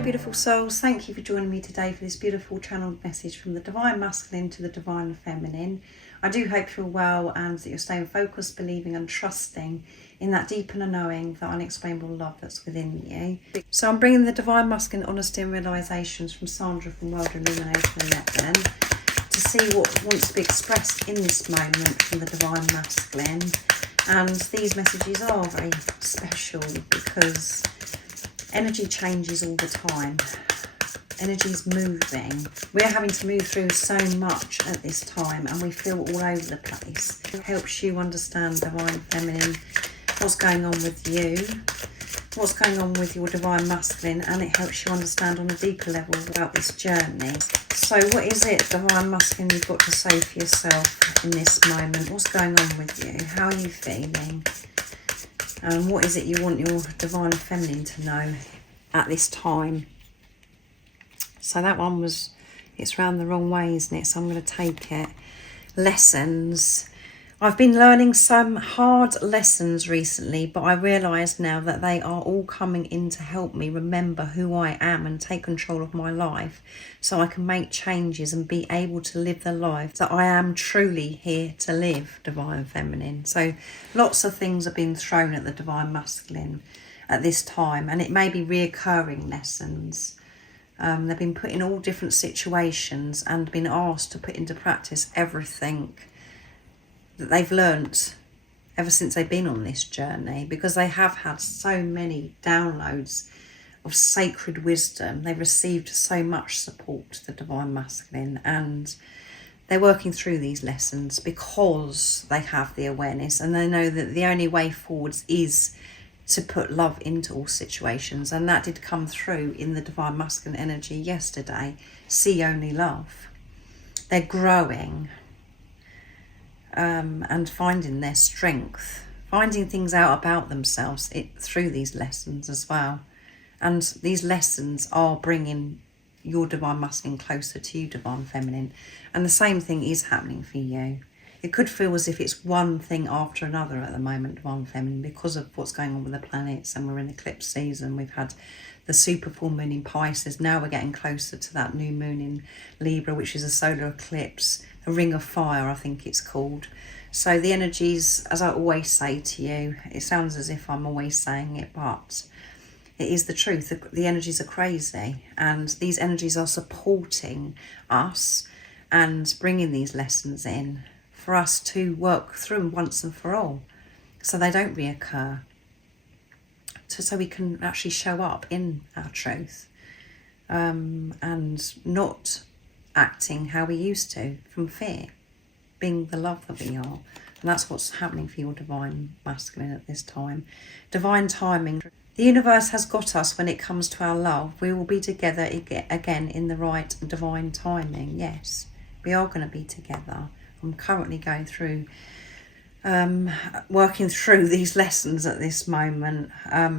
Hello beautiful souls, thank you for joining me today for this beautiful channeled message from the Divine Masculine to the Divine Feminine. I do hope you're well and that you're staying focused, believing and trusting in that deep inner knowing, that unexplainable love that's within you. So I'm bringing the Divine Masculine Honesty and Realizations from Sandra from World Illumination 11 to see what wants to be expressed in this moment from the Divine Masculine. And these messages are very special because energy changes all the time. Energy is moving. We're having to move through so much at this time and we feel all over the place. It helps you understand Divine Feminine, what's going on with you, what's going on with your Divine Masculine, and it helps you understand on a deeper level about this journey. So what is it, Divine Masculine, you've got to say for yourself in this moment? What's going on with you? How are you feeling? And what is it you want your Divine Feminine to know at this time? So that one was, it's round the wrong way, isn't it? So I'm going to take it. Lessons. I've been learning some hard lessons recently, but I realise now that they are all coming in to help me remember who I am and take control of my life so I can make changes and be able to live the life that I am truly here to live, Divine Feminine. So lots of things have been thrown at the Divine Masculine at this time, and it may be reoccurring lessons. They've been put in all different situations and been asked to put into practice everything that they've learnt ever since they've been on this journey, because they have had so many downloads of sacred wisdom. They've received so much support, the Divine Masculine, and they're working through these lessons because they have the awareness and they know that the only way forwards is to put love into all situations. And that did come through in the Divine Masculine energy yesterday. See only love. They're growing and finding their strength, finding things out about themselves through these lessons as well. And these lessons are bringing your Divine Masculine closer to you, Divine Feminine. And the same thing is happening for you. It could feel as if it's one thing after another at the moment, Divine Feminine, because of what's going on with the planets, and we're in eclipse season. We've had the super full moon in Pisces. Now we're getting closer to that new moon in Libra, which is a solar eclipse, a ring of fire, I think it's called. So the energies, as I always say to you, it sounds as if I'm always saying it, but it is the truth. The energies are crazy, and these energies are supporting us and bringing these lessons in for us to work through once and for all, so they don't reoccur, so we can actually show up in our truth and not acting how we used to from fear, being the love that we are. And that's what's happening for your Divine Masculine at this time. Divine timing. The universe has got us when it comes to our love. We will be together again in the right divine timing. Yes, we are going to be together. I'm currently going through, working through these lessons at this moment,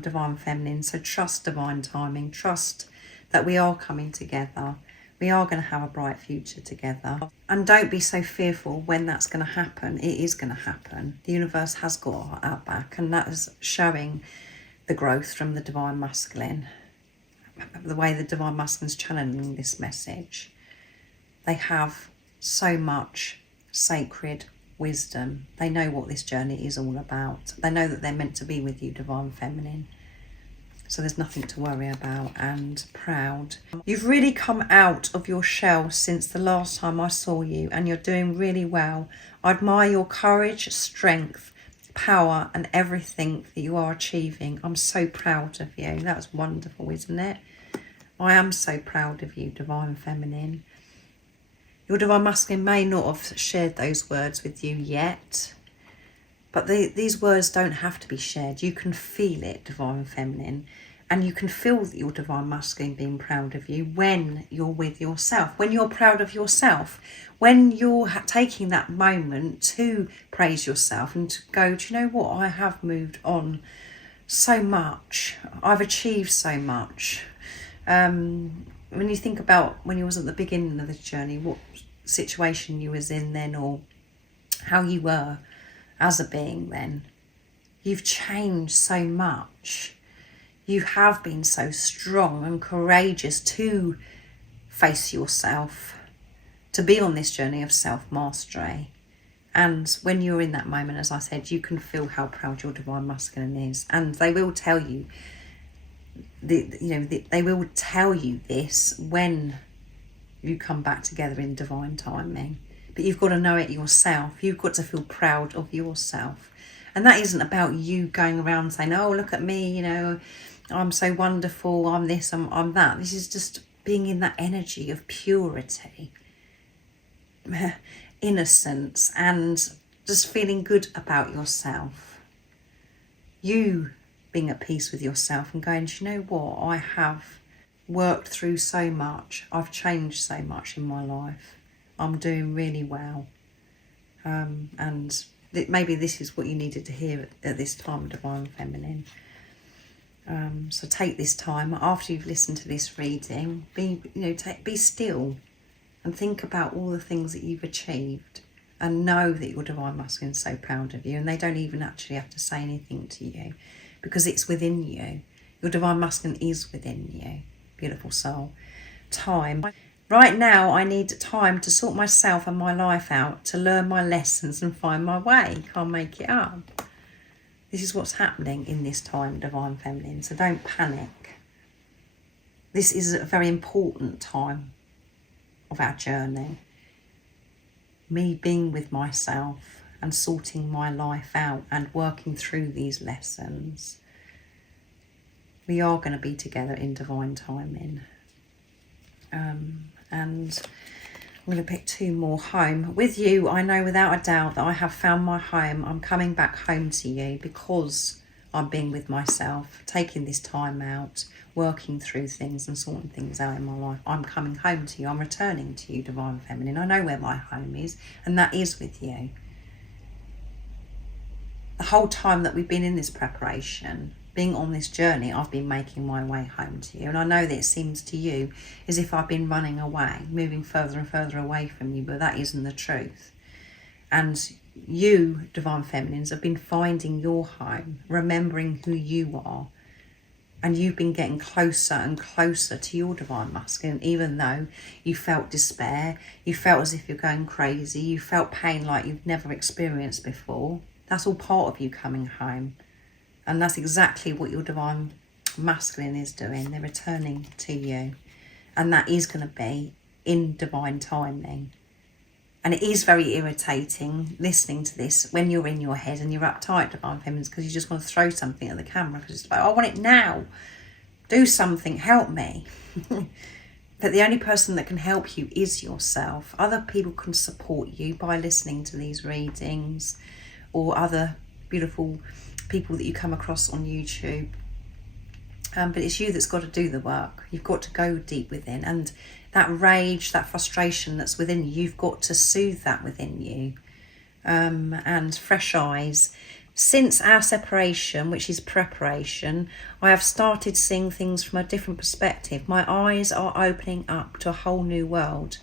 Divine Feminine. So trust divine timing, trust that we are coming together. We are going to have a bright future together. And don't be so fearful when that's going to happen. It is going to happen. The universe has got our back, and that is showing the growth from the Divine Masculine. The way the Divine Masculine is channeling this message. They have so much sacred wisdom. They know what this journey is all about. They know that they're meant to be with you, Divine Feminine. So there's nothing to worry about. And proud. You've really come out of your shell since the last time I saw you, and you're doing really well. I admire your courage, strength, power and everything that you are achieving. I'm so proud of you. That's wonderful, isn't it? I am so proud of you, Divine Feminine. Your Divine Masculine may not have shared those words with you yet, but these words don't have to be shared. You can feel it, Divine Feminine, and you can feel your Divine Masculine being proud of you when you're with yourself, when you're proud of yourself, when you're taking that moment to praise yourself and to go, do you know what? I have moved on so much. I've achieved so much. When you think about when you was at the beginning of this journey, what situation you was in then, or how you were as a being then, you've changed so much. You have been so strong and courageous to face yourself, to be on this journey of self-mastery. And when you're in that moment, as I said, you can feel how proud your divine masculine is. And they will tell you, they will tell you this when you come back together in divine timing. But you've got to know it yourself. You've got to feel proud of yourself. And that isn't about you going around saying, oh, look at me, you know, I'm so wonderful, I'm this, I'm that. This is just being in that energy of purity, innocence, and just feeling good about yourself. You being at peace with yourself and going, do you know what? I have worked through so much. I've changed so much in my life. I'm doing really well. And maybe this is what you needed to hear at this time, Divine Feminine. So take this time after you've listened to this reading. Be still and think about all the things that you've achieved, and know that your Divine Masculine is so proud of you, and they don't even actually have to say anything to you because it's within you. Your Divine Masculine is within you. Beautiful soul. Time. Right now I need time to sort myself and my life out, to learn my lessons and find my way. Can't make it up. This is what's happening in this time, Divine Feminine, so don't panic. This is a very important time of our journey. Me being with myself and sorting my life out and working through these lessons. We are going to be together in divine timing. And I'm going to pick two more. Home. With you, I know without a doubt that I have found my home. I'm coming back home to you because I'm being with myself, taking this time out, working through things and sorting things out in my life. I'm coming home to you. I'm returning to you, Divine Feminine. I know where my home is, and that is with you. The whole time that we've been in this preparation, being on this journey, I've been making my way home to you. And I know that it seems to you as if I've been running away, moving further and further away from you, but that isn't the truth. And you, Divine Feminines, have been finding your home, remembering who you are. And you've been getting closer and closer to your Divine Masculine, even though you felt despair, you felt as if you're going crazy, you felt pain like you've never experienced before. That's all part of you coming home. And that's exactly what your Divine Masculine is doing. They're returning to you. And that is going to be in divine timing. And it is very irritating listening to this when you're in your head and you're uptight, Divine Feminines, because you just want to throw something at the camera because it's like, I want it now. Do something, help me. But the only person that can help you is yourself. Other people can support you by listening to these readings, or other beautiful people that you come across on YouTube. But it's you that's got to do the work. You've got to go deep within, and that rage, that frustration that's within you, you've got to soothe that within you. And fresh eyes. Since our separation, which is preparation, I have started seeing things from a different perspective. My eyes are opening up to a whole new world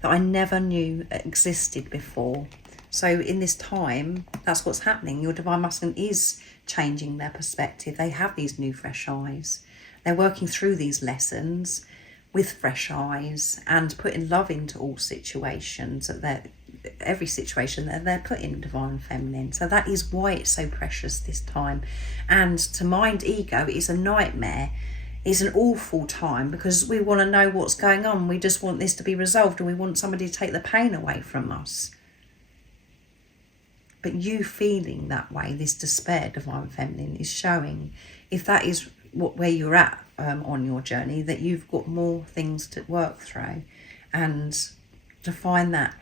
that I never knew existed before. So in this time, that's what's happening. Your Divine Masculine is changing their perspective. They have these new fresh eyes. They're working through these lessons with fresh eyes and putting love into all situations. Every situation that they're putting Divine Feminine. So that is why it's so precious this time. And to mind ego, it's a nightmare. It's an awful time because we want to know what's going on. We just want this to be resolved, and we want somebody to take the pain away from us. But you feeling that way, this despair, Divine Feminine, is showing, if that is where you're at on your journey, that you've got more things to work through, and to find that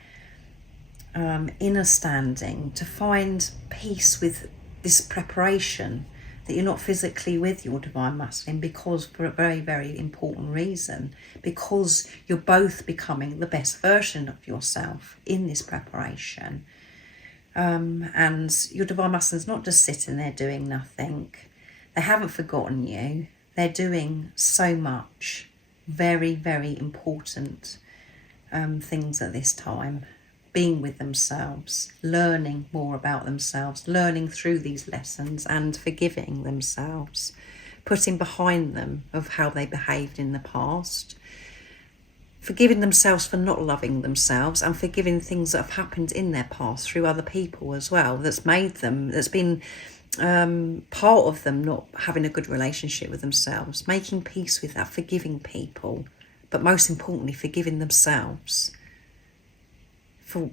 inner standing, to find peace with this preparation, that you're not physically with your Divine Masculine, because for a very, very important reason, because you're both becoming the best version of yourself in this preparation. And your Divine Masculine's not just sitting there doing nothing. They haven't forgotten you. They're doing so much very, very important things at this time. Being with themselves, learning more about themselves, learning through these lessons and forgiving themselves. putting behind them of how they behaved in the past, forgiving themselves for not loving themselves, and forgiving things that have happened in their past through other people as well, that's made them, that's been part of them not having a good relationship with themselves, making peace with that, forgiving people, but most importantly forgiving themselves for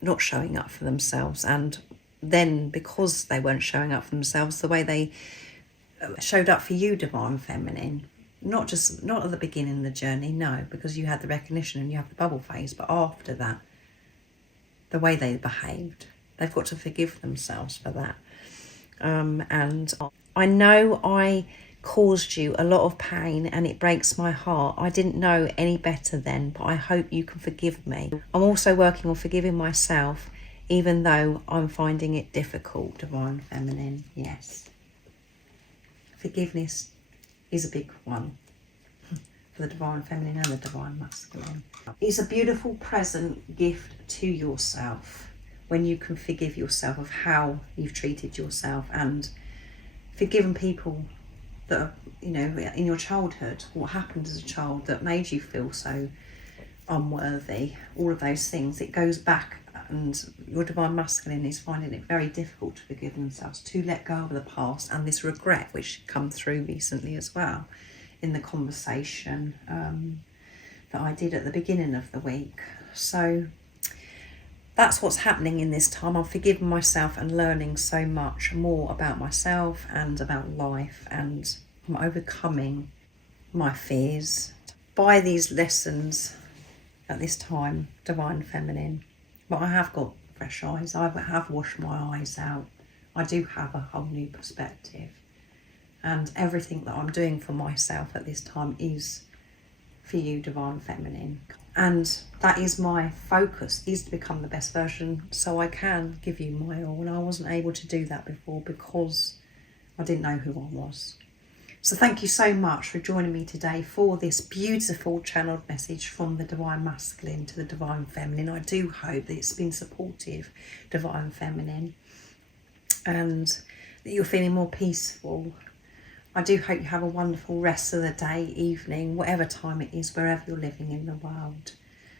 not showing up for themselves, and then because they weren't showing up for themselves the way they showed up for you, Divine Feminine. Not at the beginning of the journey, no, because you had the recognition and you have the bubble phase, but after that, the way they behaved, they've got to forgive themselves for that. And I know I caused you a lot of pain and it breaks my heart. I didn't know any better then, but I hope you can forgive me. I'm also working on forgiving myself, even though I'm finding it difficult, Divine Feminine. Yes. Forgiveness is a big one for the Divine Feminine and the Divine Masculine. It's a beautiful present gift to yourself when you can forgive yourself of how you've treated yourself and forgiven people that are, you know, in your childhood, what happened as a child that made you feel so unworthy, all of those things. It goes back, and your Divine Masculine is finding it very difficult to forgive themselves, to let go of the past and this regret, which come through recently as well in the conversation that I did at the beginning of the week. So that's what's happening in this time. I'm forgiving myself and learning so much more about myself and about life, and I'm overcoming my fears by these lessons at this time, Divine Feminine. But I have got fresh eyes. I have washed my eyes out. I do have a whole new perspective, and everything that I'm doing for myself at this time is for you, Divine Feminine. And that is my focus, is to become the best version so I can give you my all. And I wasn't able to do that before because I didn't know who I was. So thank you so much for joining me today for this beautiful channeled message from the Divine Masculine to the Divine Feminine. I do hope that it's been supportive, Divine Feminine, and that you're feeling more peaceful. I do hope you have a wonderful rest of the day, evening, whatever time it is, wherever you're living in the world.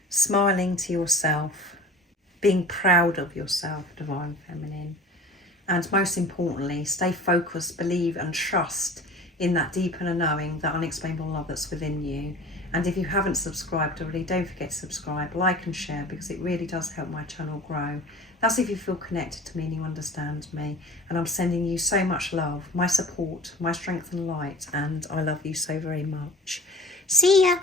Smiling to yourself, being proud of yourself, Divine Feminine. And most importantly, stay focused, believe and trust in that deep inner knowing, that unexplainable love that's within you. And if you haven't subscribed already, don't forget to subscribe, like and share, because it really does help my channel grow. That's if you feel connected to me and you understand me. And I'm sending you so much love, my support, my strength and light, and I love you so very much. See ya!